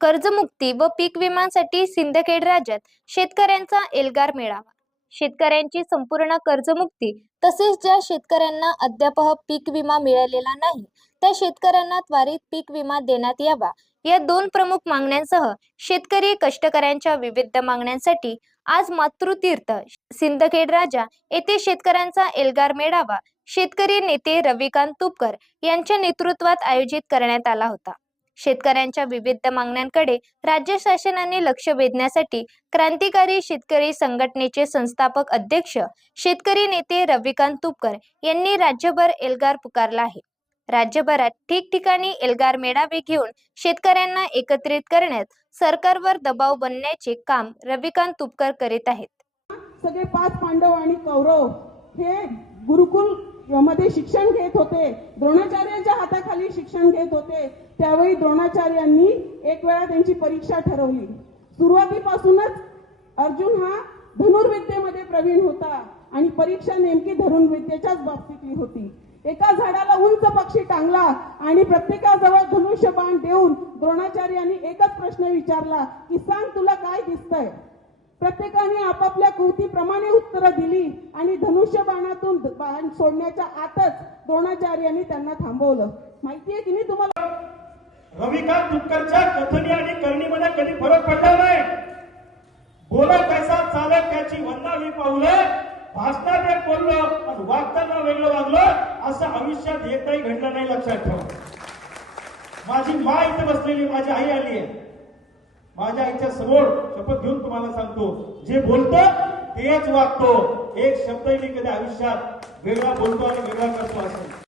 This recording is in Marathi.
कर्जमुक्ती व पीक विम्यासाठी सिंदखेड राज्यात शेतकऱ्यांचा एल्गार मेळावा. शेतकऱ्यांची संपूर्ण कर्जमुक्ती तसेच ज्या शेतकऱ्यांना अद्याप पीक विमा मिळालेला नाही त्या शेतकऱ्यांना त्वरित पीक विमा देण्यात यावा. या दोन प्रमुख मागण्यांसह शेतकरी कष्टकऱ्यांच्या विविध मागण्यांसाठी आज मातृतीर्थ सिंदखेड राजा येथे शेतकऱ्यांचा एल्गार मेळावा. शेतकरी नेते रविकांत तुपकर यांच्या नेतृत्वात आयोजित करण्यात आला होता. शेतकऱ्यांच्या विविध मागण्यांकडे राज्य शासनाने लक्ष वेधण्यासाठी क्रांतिकारी शेतकरी संघटनेचे संस्थापक अध्यक्ष शेतकरी नेते रविकांत तुपकर यांनी राज्यभर एल्गार पुकारला आहे. राज्यभरात ठिकठिकाणी एल्गार मेळावे घेऊन शेतकऱ्यांना एकत्रित करण्यात सरकारवर दबाव बनण्याचे काम रविकांत तुपकर करीत आहेत. सगळे पाच पांडव आणि कौरव हे गुरुकुल मध्ये शिक्षण घेत होते. द्रोणाचार्यांच्या हाताखाली शिक्षण घेत होते. त्यावेळी द्रोणाचार्यांनी एक वेळा त्यांची परीक्षा ठरवली. सुरुवातीपासूनच अर्जुन हा धनुर्विद्येमध्ये प्रवीण होता आणि परीक्षा नेमकी धनुर्विद्येच्याच बाबतीतली होती. एका झाडाला उंच पक्षी टांगला आणि प्रत्येकाजवळ धनुष्यबाण देऊन द्रोणाचार्यांनी एकच प्रश्न विचारला की सांग तुला काय दिसतंय? प्रत्येकाने आपापल्या कृतीप्रमाणे उत्तरं दिली आणि धनुष्यबाणातून बाणातून बाण सोडण्याच्या आतच द्रोणाचार्यांनी त्यांना थांबवलं. माहितीये की नाही तुम्हाला? रविकांत तुपकरच्या कथनी आणि करणीमध्ये कधी फरक पडला नाही. बोला कसा चालत त्याची वंदावी पावलं भाषणात एक बोललो पण वागताना वेगळं वागलं असं आयुष्यात एकही घडलं नाही लक्षात ठेवा. माझी मा इथे बसलेली माझी आई आली आहे. माझ्या आईच्या समोर शपथ घेऊन तुम्हाला सांगतो जे बोलतो तेच वागतो. एक शब्दही मी कधी आयुष्यात वेगळा बोलतो आणि वेगळा करतो असं.